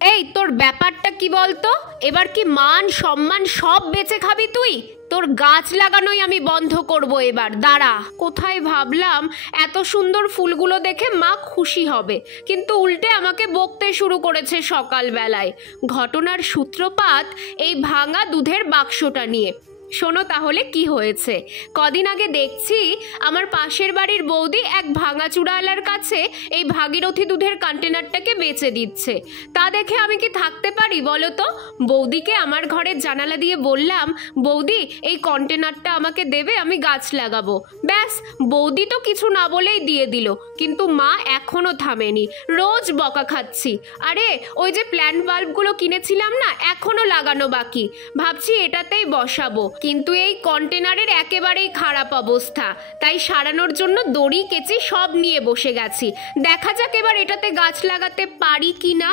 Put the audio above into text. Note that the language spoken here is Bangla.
এই তোর ব্যাপারটা কি বলতো? এবার কি মান সম্মান সব বেচে খাবি তুই? তোর গাছ লাগানোই আমি বন্ধ করব এবার, দাঁড়া। কোথায় ভাবলাম এত সুন্দর ফুলগুলো দেখে মা খুশি হবে, কিন্তু উল্টে আমাকে বকতে শুরু করেছে সকালবেলায়। ঘটনার সূত্রপাত এই ভাঙা দুধের বাক্সটা নিয়ে। শোনো তাহলে কি হয়েছে। কদিন আগে দেখছি আমার পাশের বাড়ির বৌদি এক ভাঙাচুরাওয়ালার কাছে এই ভাগীরথী দুধের কন্টেনারটাকে বেচে দিচ্ছে। তা দেখে আমি কি থাকতে পারি বলো তো? বৌদিকে আমার ঘরের জানালা দিয়ে বললাম, বৌদি এই কন্টেনারটা আমাকে দেবে, আমি গাছ লাগাবো। ব্যাস, বৌদি তো কিছু না বলেই দিয়ে দিল, কিন্তু মা এখনো থামেনি, রোজ বকা খাচ্ছি। আরে ওই যে প্ল্যান্ট বাল্বগুলো কিনেছিলাম না, এখনো লাগানো বাকি, ভাবছি এটাতেই বসাবো, কিন্তু এই কন্টেনারের একেবারেই খারাপ অবস্থা, তাই সারানোর জন্য দড়ি কেচি সব নিয়ে বসে গেছি। দেখা যাক এবার এটাতে গাছ লাগাতে পারি কি না।